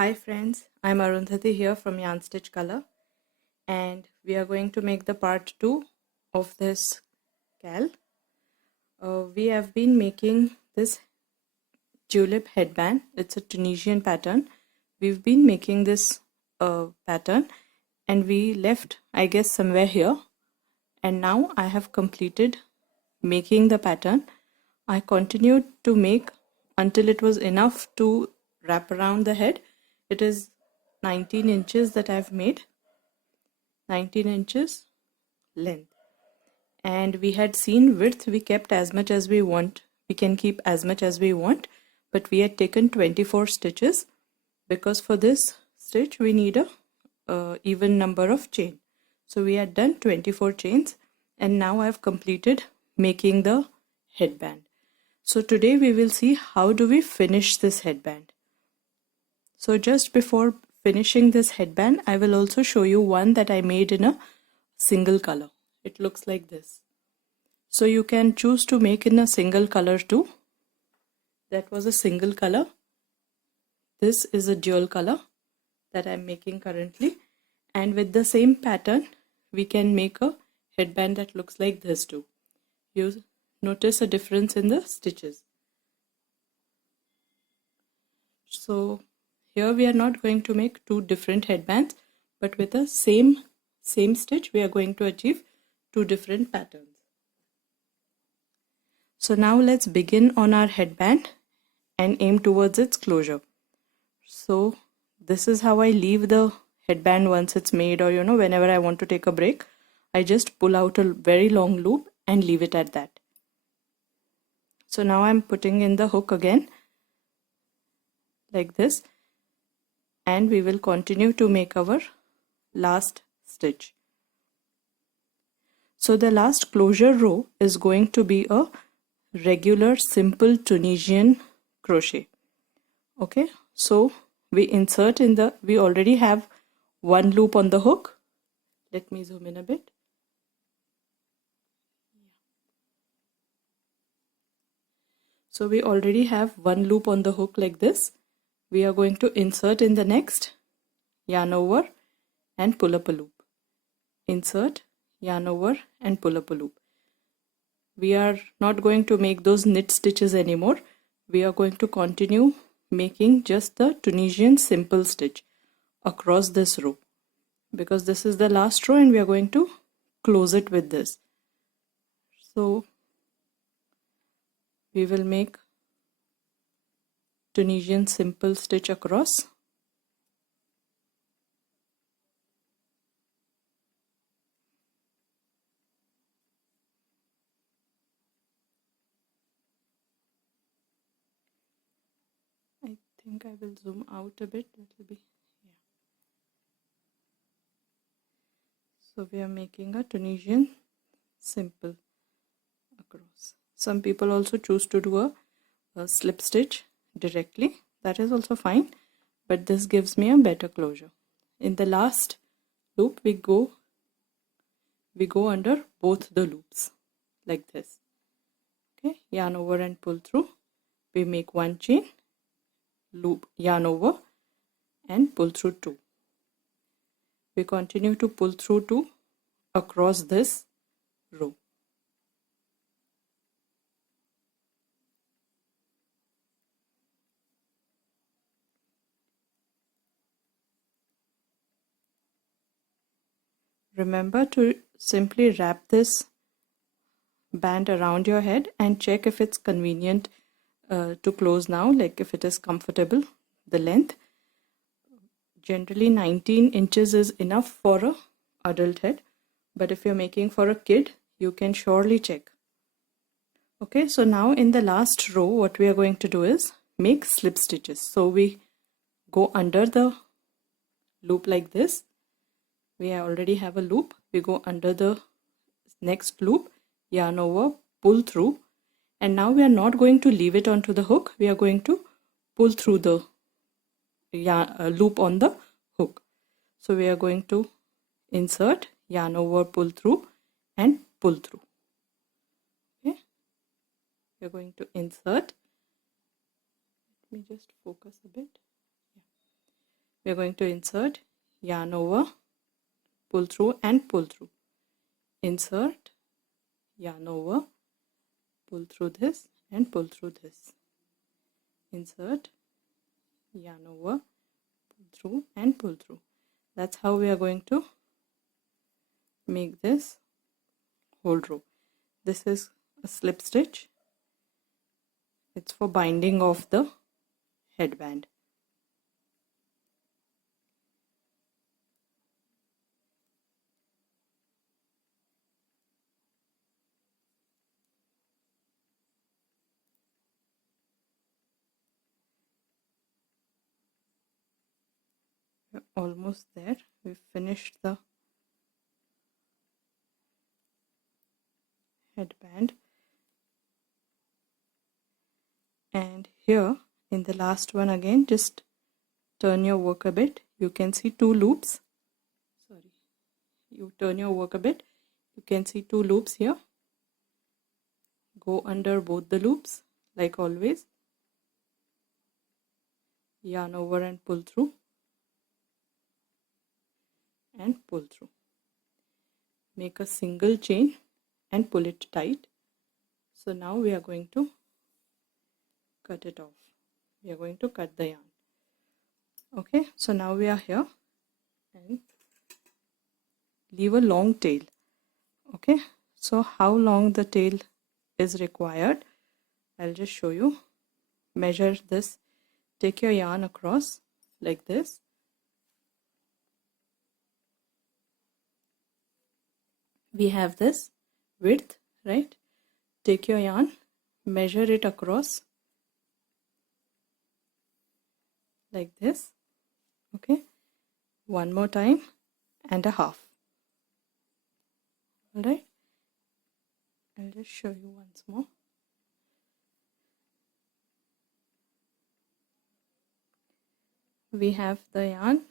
Hi friends, I'm Arundhati here from Yarn Stitch Color, and we are going to make the part 2 of this cal. We have been making this tulip headband. It's a Tunisian pattern. We've been making this pattern and we left, I guess, somewhere here, and now I have completed making the pattern. I continued to make until it was enough to wrap around the head. It is 19 inches that I've made, 19 inches length, and we had seen width we kept as much as we want. We can keep as much as we want, but we had taken 24 stitches because for this stitch we need a even number of chain. So we had done 24 chains, and now I've completed making the headband. So today we will see how do we finish this headband. So just before finishing this headband, I will also show you one that I made in a single color. It looks like this. So you can choose to make in a single color too. That was a single color. This is a dual color that I'm making currently. And with the same pattern, we can make a headband that looks like this too. You notice a difference in the stitches. So here we are not going to make two different headbands, but with the same stitch we are going to achieve two different patterns. So now let's begin on our headband and aim towards its closure. So this is how I leave the headband once it's made, or whenever I want to take a break, I just pull out a very long loop and leave it at that. So now I'm putting in the hook again like this, and we will continue to make our last stitch. So the last closure row is going to be a regular simple Tunisian crochet. Okay, so we insert in the, we already have one loop on the hook. Let me zoom in a bit. So we already have one loop on the hook like this. We are going to insert in the next, yarn over and pull up a loop. Insert, yarn over and pull up a loop. We are not going to make those knit stitches anymore. We are going to continue making just the Tunisian simple stitch across this row, because this is the last row and we are going to close it with this. So we will make Tunisian simple stitch across. I think I will zoom out a bit. That will be, yeah. So we are making a Tunisian simple across. Some people also choose to do a slip stitch directly. That is also fine, but this gives me a better closure. In the last loop we go under both the loops like this. Okay, yarn over and pull through. We make one chain, loop, yarn over and pull through two. We continue to pull through two across this row. Remember to simply wrap this band around your head and check if it's convenient to close now, like if it is comfortable, the length. Generally 19 inches is enough for an adult head, but if you're making for a kid, you can surely check. Okay, so now in the last row what we are going to do is make slip stitches. So we go under the loop like this. We already have a loop. We go under the next loop, yarn over, pull through, and now we are not going to leave it onto the hook. We are going to pull through the loop on the hook. So we are going to insert, yarn over, pull through and pull through. Okay, we are going to insert. Let me just focus a bit. we are going to insert, yarn over, pull through and pull through. Insert, yarn over, pull through this and pull through this. Insert, yarn over, pull through and pull through. That's how we are going to make this whole row. This is a slip stitch. It's for binding of the headband. We're almost there. We've finished the headband, and here in the last one again, just turn your work a bit. You can see two loops. Sorry, you turn your work a bit. You can see two loops here. Go under both the loops like always. Yarn over and pull through and pull through. Make a single chain and pull it tight. So now we are going to cut it off. We are going to cut the yarn. Okay, so now we are here and leave a long tail. Okay, so how long the tail is required, I'll just show you. Measure this. Take your yarn across like this. We have this width, right? Take your yarn, measure it across like this. Okay, one more time and a half. All right, I'll just show you once more. We have the yarn,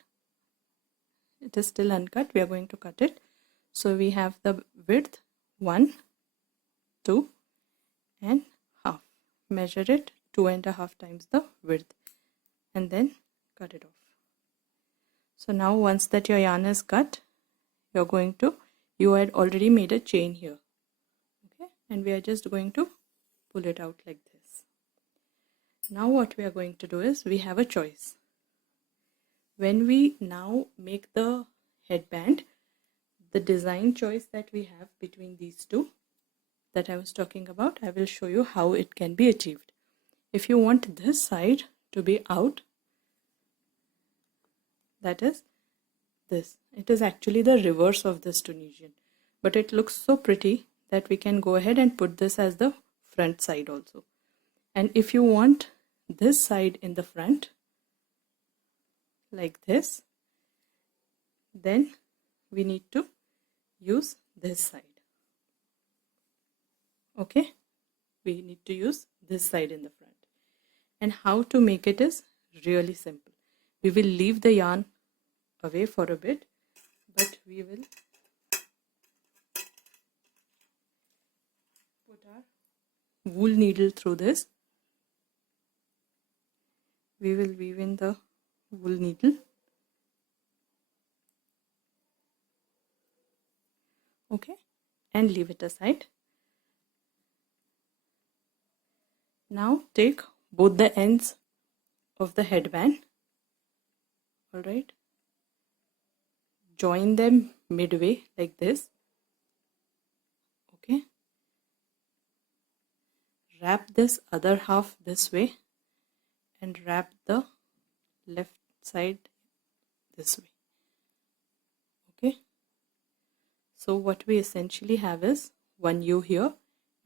it is still uncut. We are going to cut it. So we have the width 1, 2 and half. Measure it 2.5 times the width and then cut it off. So now once that your yarn is cut, you had already made a chain here. Okay, and we are just going to pull it out like this. Now what we are going to do is, we have a choice. When we now make the headband, the design choice that we have between these two that I was talking about, I will show you how it can be achieved. If you want this side to be out, that is this. It is actually the reverse of this Tunisian, but it looks so pretty that we can go ahead and put this as the front side also. And if you want this side in the front like this, then we need to use this side. Okay, we need to use this side in the front. And how to make it is really simple. We will leave the yarn away for a bit, but we will put our wool needle through this. We will weave in the wool needle. Okay, and leave it aside. Now take both the ends of the headband. All right, join them midway like this. Okay, wrap this other half this way and wrap the left side this way. Okay, so what we essentially have is one U here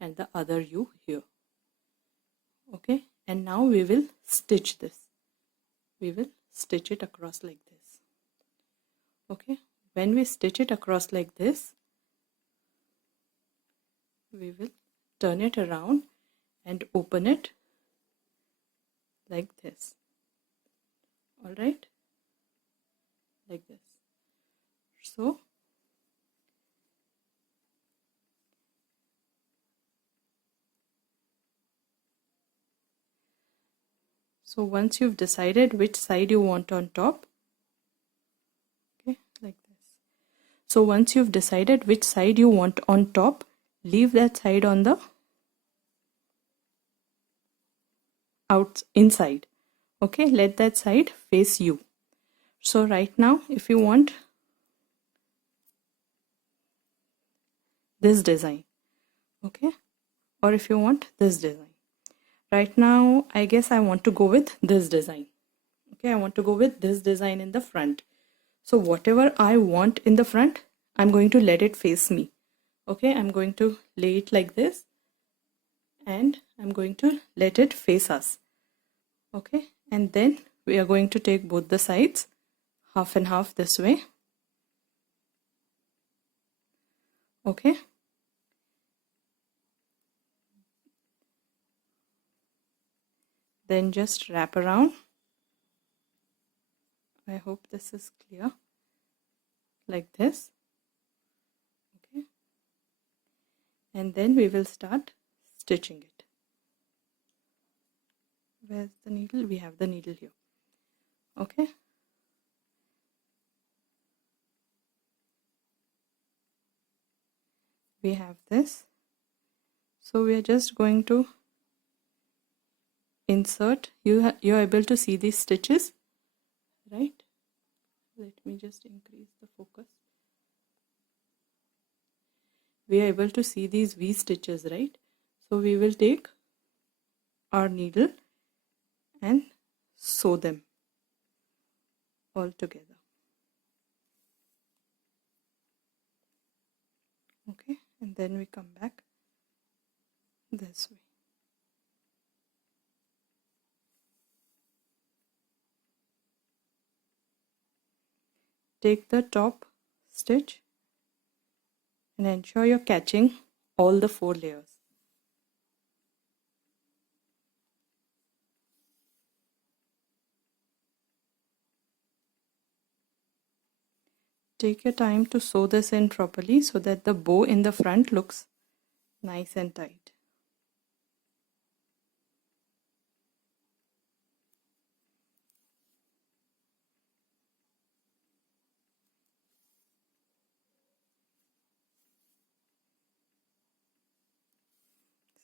and the other U here. Okay, and now we will stitch this. We will stitch it across like this. Okay, when we stitch it across like this, we will turn it around and open it like this. All right, like this. So once you've decided which side you want on top, So once you've decided which side you want on top, leave that side on the inside. Okay, let that side face you. So right now, if you want this design, okay, or if you want this design, right now I guess I want to go with this design. Okay, I want to go with this design in the front. So whatever I want in the front, I'm going to let it face me. Okay, I'm going to lay it like this and I'm going to let it face us. Okay, and then we are going to take both the sides half and half this way. Okay, then just wrap around. I hope this is clear, like this. Okay, and then we will start stitching it. Where's the needle? We have the needle here. Okay, we have this. So we are just going to insert. You're able to see these stitches, right? Let me just increase the focus. We are able to see these V stitches, right? So we will take our needle and sew them all together. Okay, and then we come back this way. Take the top stitch and ensure you're catching all the 4 layers. Take your time to sew this in properly so that the bow in the front looks nice and tight.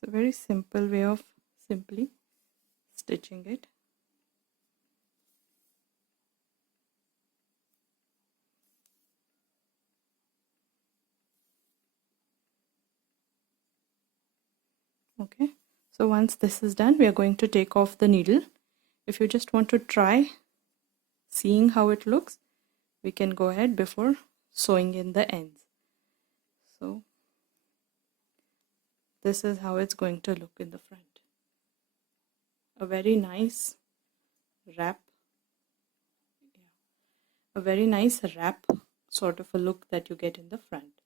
It's a very simple way of simply stitching it. Okay, so once this is done, we are going to take off the needle. If you just want to try seeing how it looks, we can go ahead before sewing in the ends. So this is how it's going to look in the front. A very nice wrap. A very nice wrap sort of a look that you get in the front.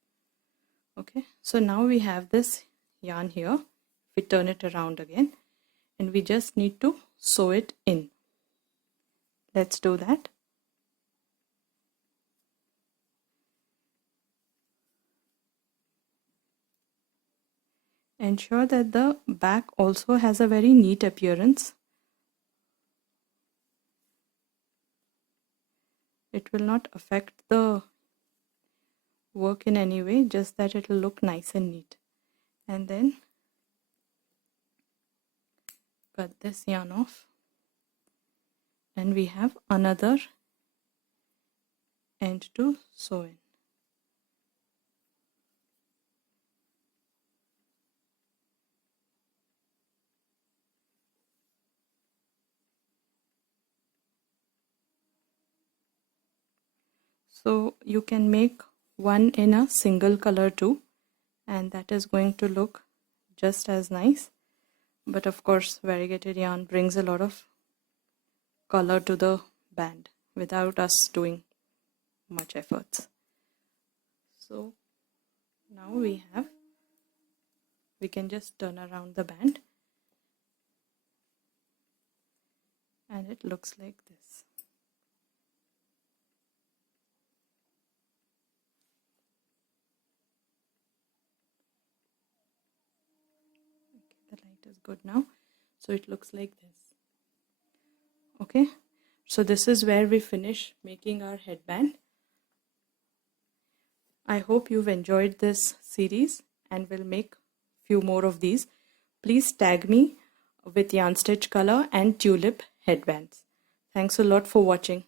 Okay, so now we have this yarn here. We turn it around again and we just need to sew it in. Let's do that. Ensure that the back also has a very neat appearance. It will not affect the work in any way, just that it will look nice and neat. And then cut this yarn off and we have another end to sew in. So you can make one in a single color too, and that is going to look just as nice. But of course, variegated yarn brings a lot of color to the band without us doing much efforts. So now we can just turn around the band and it looks like this. Okay, the light is good now, so it looks like this. Okay, so this is where we finish making our headband. I hope you've enjoyed this series and will make few more of these. Please tag me with yarn stitch color and tulip headbands. Thanks a lot for watching.